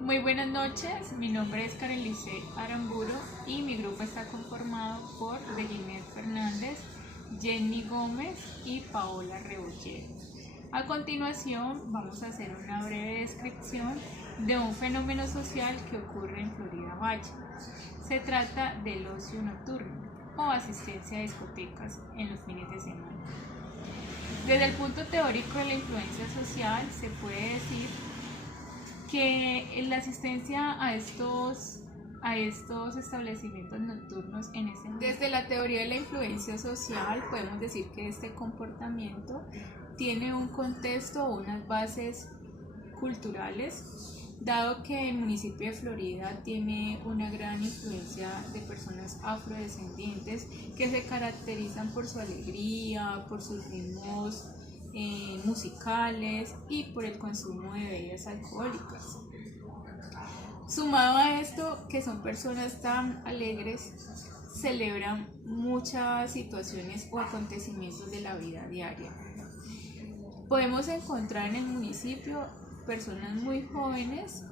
Muy buenas noches, mi nombre es Carelice Aramburo y mi grupo está conformado por Delinet Fernández, Jenny Gómez y Paola Rebolledo. A continuación vamos a hacer una breve descripción de un fenómeno social que ocurre en Florida Valle. Se trata del ocio nocturno o asistencia a discotecas en los fines de semana. Desde el punto teórico de la influencia social se puede decir que la asistencia a estos establecimientos nocturnos desde la teoría de la influencia social podemos decir que este comportamiento tiene un contexto o unas bases culturales, dado que el municipio de Florida tiene una gran influencia de personas afrodescendientes que se caracterizan por su alegría, por sus ritmos musicales y por el consumo de bebidas alcohólicas. Sumado a esto, que son personas tan alegres, celebran muchas situaciones o acontecimientos de la vida diaria. Podemos encontrar en el municipio personas muy jóvenes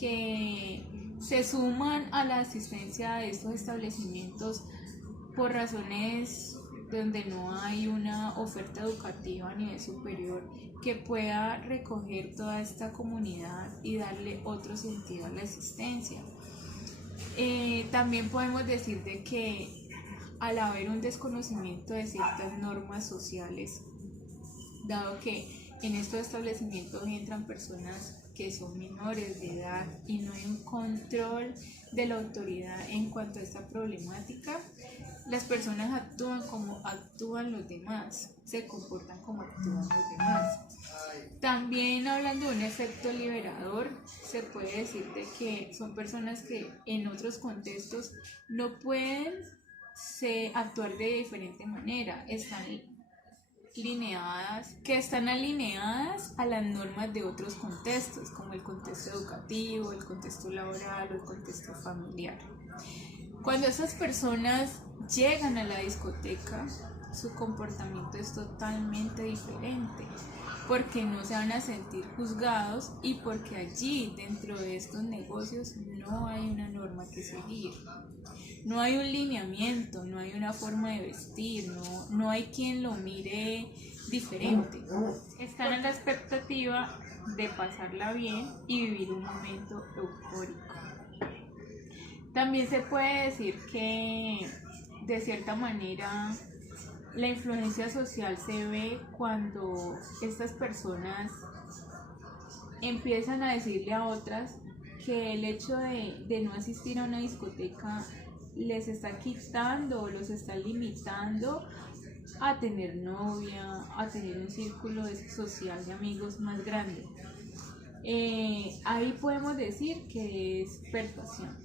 que se suman a la asistencia de estos establecimientos por razones donde no hay una oferta educativa a nivel superior que pueda recoger toda esta comunidad y darle otro sentido a la existencia. También podemos decir de que al haber un desconocimiento de ciertas normas sociales, dado que en estos establecimientos entran personas que son menores de edad y no hay un control de la autoridad en cuanto a esta problemática, las personas actúan como actúan los demás, se comportan como actúan los demás. También hablando de un efecto liberador, se puede decir de que son personas que en otros contextos no pueden actuar de diferente manera, están alineadas a las normas de otros contextos, como el contexto educativo, el contexto laboral o el contexto familiar. Cuando esas personas llegan a la discoteca, su comportamiento es totalmente diferente, porque no se van a sentir juzgados y porque allí, dentro de estos negocios, no hay una norma que seguir. No hay un lineamiento, no hay una forma de vestir, no hay quien lo mire diferente. Están en la expectativa de pasarla bien y vivir un momento eufórico. También se puede decir que, de cierta manera, la influencia social se ve cuando estas personas empiezan a decirle a otras que el hecho de no asistir a una discoteca les está quitando o los está limitando a tener novia, a tener un círculo social de amigos más grande. Ahí podemos decir que es persuasión.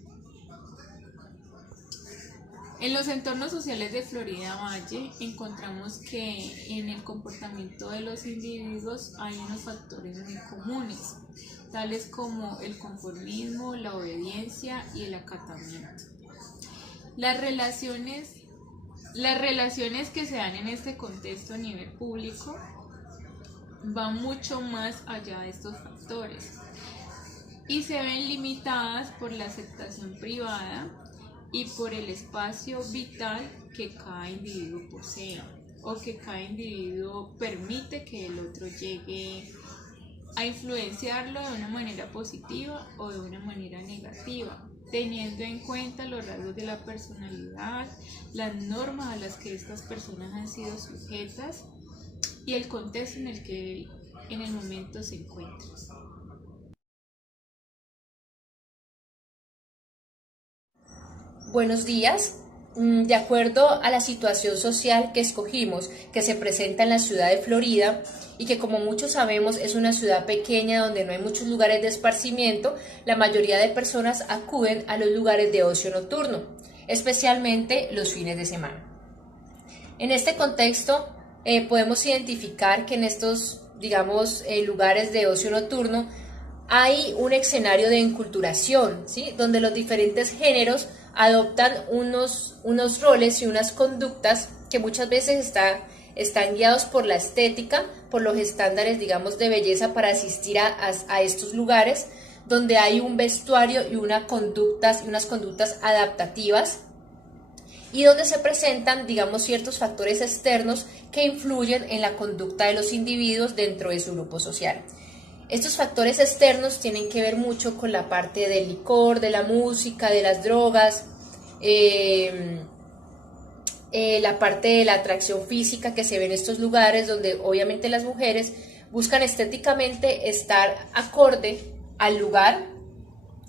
En los entornos sociales de Florida Valle encontramos que en el comportamiento de los individuos hay unos factores muy comunes, tales como el conformismo, la obediencia y el acatamiento. Las relaciones que se dan en este contexto a nivel público van mucho más allá de estos factores y se ven limitadas por la aceptación privada y por el espacio vital que cada individuo posee o que cada individuo permite que el otro llegue a influenciarlo de una manera positiva o de una manera negativa, teniendo en cuenta los rasgos de la personalidad, las normas a las que estas personas han sido sujetas y el contexto en el que en el momento se encuentran. Buenos días. De acuerdo a la situación social que escogimos, que se presenta en la ciudad de Florida y que, como muchos sabemos, es una ciudad pequeña donde no hay muchos lugares de esparcimiento, la mayoría de personas acuden a los lugares de ocio nocturno, especialmente los fines de semana. En este contexto, podemos identificar que en estos, lugares de ocio nocturno hay un escenario de enculturación, ¿sí? Donde los diferentes géneros adoptan unos roles y unas conductas que muchas veces está están guiados por la estética, por los estándares, digamos, de belleza para asistir a estos lugares donde hay un vestuario y unas conductas adaptativas y donde se presentan, digamos, ciertos factores externos que influyen en la conducta de los individuos dentro de su grupo social. Estos factores externos tienen que ver mucho con la parte del licor, de la música, de las drogas, la parte de la atracción física que se ve en estos lugares donde obviamente las mujeres buscan estéticamente estar acorde al lugar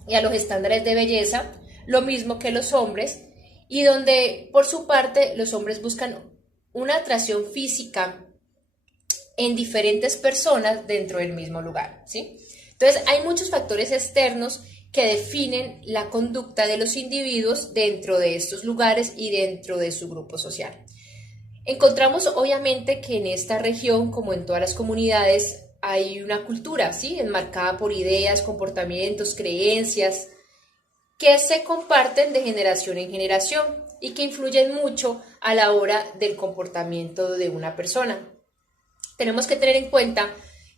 y a los estándares de belleza, lo mismo que los hombres, y donde por su parte los hombres buscan una atracción física en diferentes personas dentro del mismo lugar, ¿sí? Entonces hay muchos factores externos que definen la conducta de los individuos dentro de estos lugares y dentro de su grupo social. Encontramos obviamente que en esta región, como en todas las comunidades, hay una cultura, ¿sí?, enmarcada por ideas, comportamientos, creencias, que se comparten de generación en generación y que influyen mucho a la hora del comportamiento de una persona. Tenemos que tener en cuenta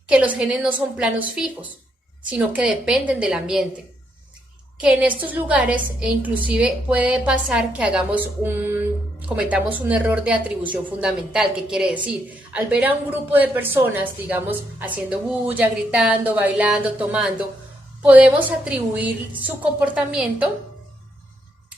que los genes no son planos fijos, sino que dependen del ambiente. Que en estos lugares inclusive puede pasar que cometamos un error de atribución fundamental. ¿Qué quiere decir? Al ver a un grupo de personas, digamos, haciendo bulla, gritando, bailando, tomando, podemos atribuir su comportamiento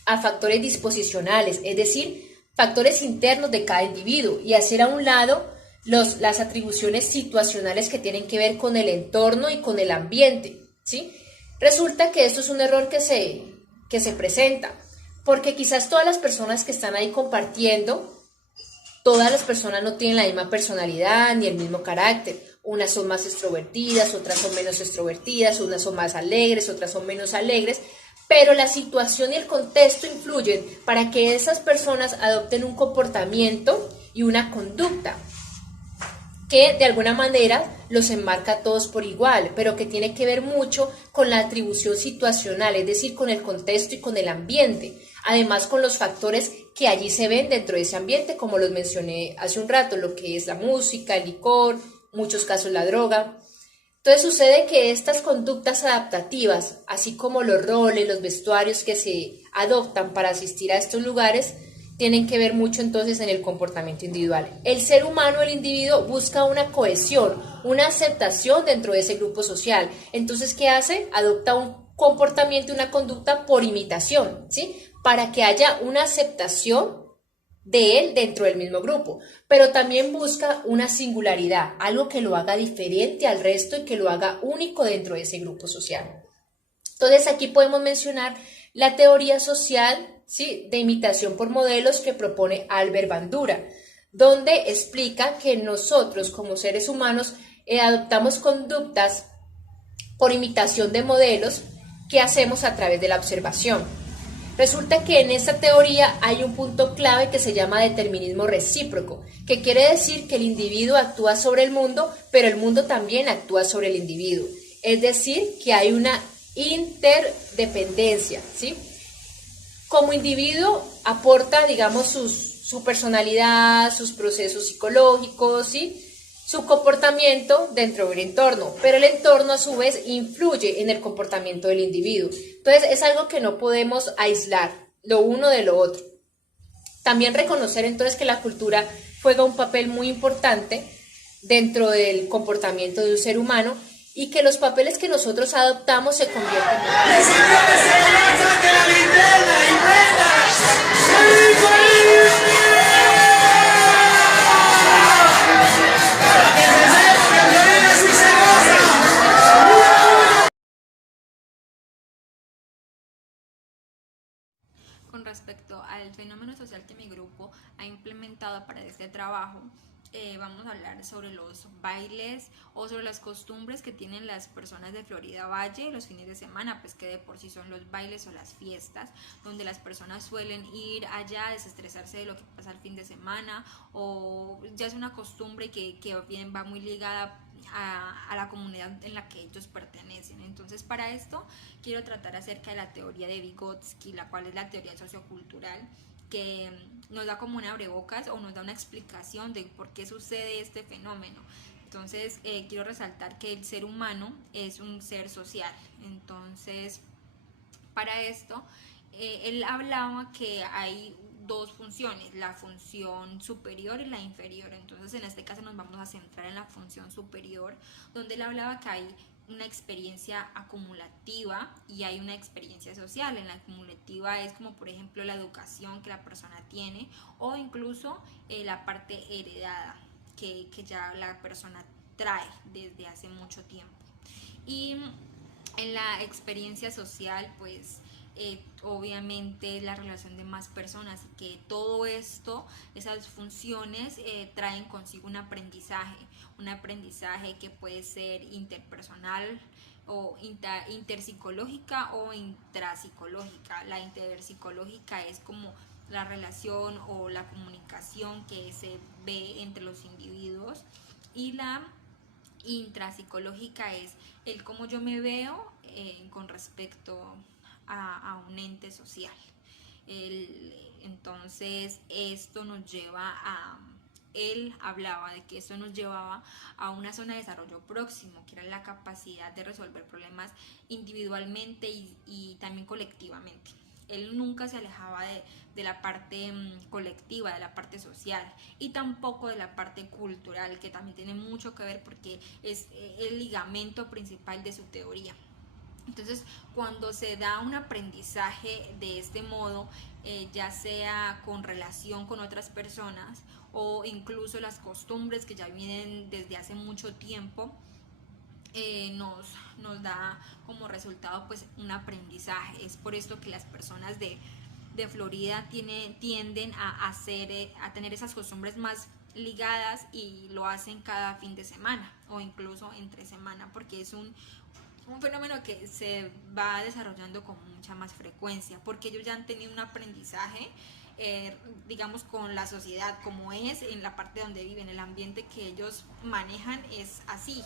a factores disposicionales, es decir, factores internos de cada individuo, y hacer a un lado las atribuciones situacionales que tienen que ver con el entorno y con el ambiente, ¿sí? Resulta que esto es un error que se presenta, porque quizás todas las personas que están ahí compartiendo, todas las personas no tienen la misma personalidad ni el mismo carácter. Unas son más extrovertidas, otras son menos extrovertidas, unas son más alegres, otras son menos alegres, pero la situación y el contexto influyen para que esas personas adopten un comportamiento y una conducta que de alguna manera los enmarca a todos por igual, pero que tiene que ver mucho con la atribución situacional, es decir, con el contexto y con el ambiente, además con los factores que allí se ven dentro de ese ambiente, como los mencioné hace un rato, lo que es la música, el licor, muchos casos la droga. Entonces sucede que estas conductas adaptativas, así como los roles, los vestuarios que se adoptan para asistir a estos lugares, tienen que ver mucho entonces en el comportamiento individual. El ser humano, el individuo, busca una cohesión, una aceptación dentro de ese grupo social. Entonces, ¿qué hace? Adopta un comportamiento y una conducta por imitación, ¿sí? Para que haya una aceptación de él dentro del mismo grupo, pero también busca una singularidad, algo que lo haga diferente al resto y que lo haga único dentro de ese grupo social. Entonces aquí podemos mencionar la teoría social, ¿sí?, de imitación por modelos que propone Albert Bandura, donde explica que nosotros como seres humanos adoptamos conductas por imitación de modelos que hacemos a través de la observación. Resulta que en esta teoría hay un punto clave que se llama determinismo recíproco, que quiere decir que el individuo actúa sobre el mundo, pero el mundo también actúa sobre el individuo. Es decir, que hay una interdependencia, ¿sí? Como individuo aporta, digamos, su personalidad, sus procesos psicológicos, ¿sí?, su comportamiento dentro del entorno, pero el entorno a su vez influye en el comportamiento del individuo. Entonces es algo que no podemos aislar lo uno de lo otro. También reconocer entonces que la cultura juega un papel muy importante dentro del comportamiento de un ser humano y que los papeles que nosotros adoptamos se convierten Con respecto al fenómeno social que mi grupo ha implementado para este trabajo, vamos a hablar sobre los bailes o sobre las costumbres que tienen las personas de Florida Valle los fines de semana, pues que de por sí son los bailes o las fiestas, donde las personas suelen ir allá a desestresarse de lo que pasa el fin de semana, o ya es una costumbre que bien va muy ligada a la comunidad en la que ellos pertenecen. Entonces, para esto quiero tratar acerca de la teoría de Vygotsky, la cual es la teoría sociocultural, que nos da como un abrebocas o nos da una explicación de por qué sucede este fenómeno. Entonces quiero resaltar que el ser humano es un ser social. Entonces, para esto, él hablaba que hay dos funciones, la función superior y la inferior. Entonces, en este caso nos vamos a centrar en la función superior, donde él hablaba que hay una experiencia acumulativa y hay una experiencia social. En la acumulativa es como, por ejemplo, la educación que la persona tiene, o incluso la parte heredada que ya la persona trae desde hace mucho tiempo. Y en la experiencia social, pues obviamente la relación de más personas, y que todo esto, esas funciones traen consigo un aprendizaje que puede ser interpersonal o interpsicológica o intrapsicológica. La interpsicológica es como la relación o la comunicación que se ve entre los individuos, y la intrapsicológica es el cómo yo me veo con respecto a un ente social. Entonces esto nos lleva a, él hablaba de que esto nos llevaba a una zona de desarrollo próximo, que era la capacidad de resolver problemas individualmente y también colectivamente. Él nunca se alejaba de la parte colectiva, de la parte social, y tampoco de la parte cultural, que también tiene mucho que ver porque es el ligamento principal de su teoría. Entonces, cuando se da un aprendizaje de este modo, ya sea con relación con otras personas o incluso las costumbres que ya vienen desde hace mucho tiempo, nos da como resultado pues un aprendizaje. Es por esto que las personas de Florida tienden a tener esas costumbres más ligadas, y lo hacen cada fin de semana o incluso entre semana, porque es un fenómeno que se va desarrollando con mucha más frecuencia, porque ellos ya han tenido un aprendizaje, digamos, con la sociedad como es, en la parte donde viven, el ambiente que ellos manejan es así.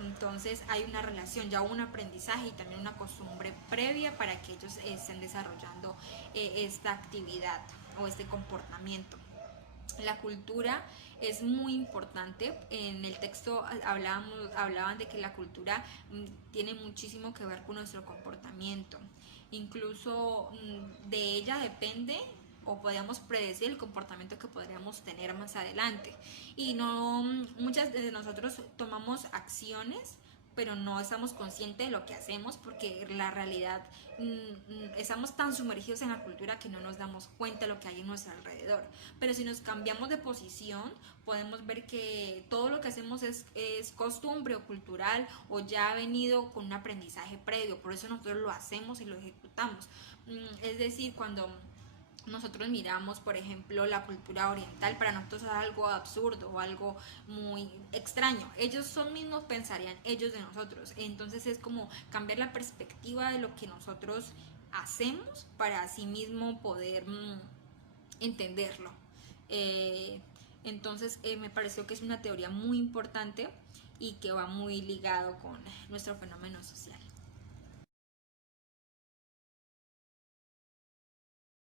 Entonces hay una relación, ya un aprendizaje y también una costumbre previa para que ellos estén desarrollando esta actividad o este comportamiento. La cultura es muy importante. En el texto hablaban de que la cultura tiene muchísimo que ver con nuestro comportamiento. Incluso de ella depende o podríamos predecir el comportamiento que podríamos tener más adelante. Y no, muchas de nosotros tomamos acciones, pero no estamos conscientes de lo que hacemos, porque la realidad estamos tan sumergidos en la cultura que no nos damos cuenta de lo que hay en nuestro alrededor. Pero si nos cambiamos de posición, podemos ver que todo lo que hacemos es costumbre o cultural, o ya ha venido con un aprendizaje previo, por eso nosotros lo hacemos y lo ejecutamos. Es decir, cuando nosotros miramos, por ejemplo, la cultura oriental, para nosotros es algo absurdo o algo muy extraño. Ellos mismos pensarían ellos de nosotros. Entonces es como cambiar la perspectiva de lo que nosotros hacemos para así mismo poder entenderlo. Entonces me pareció que es una teoría muy importante y que va muy ligado con nuestro fenómeno social.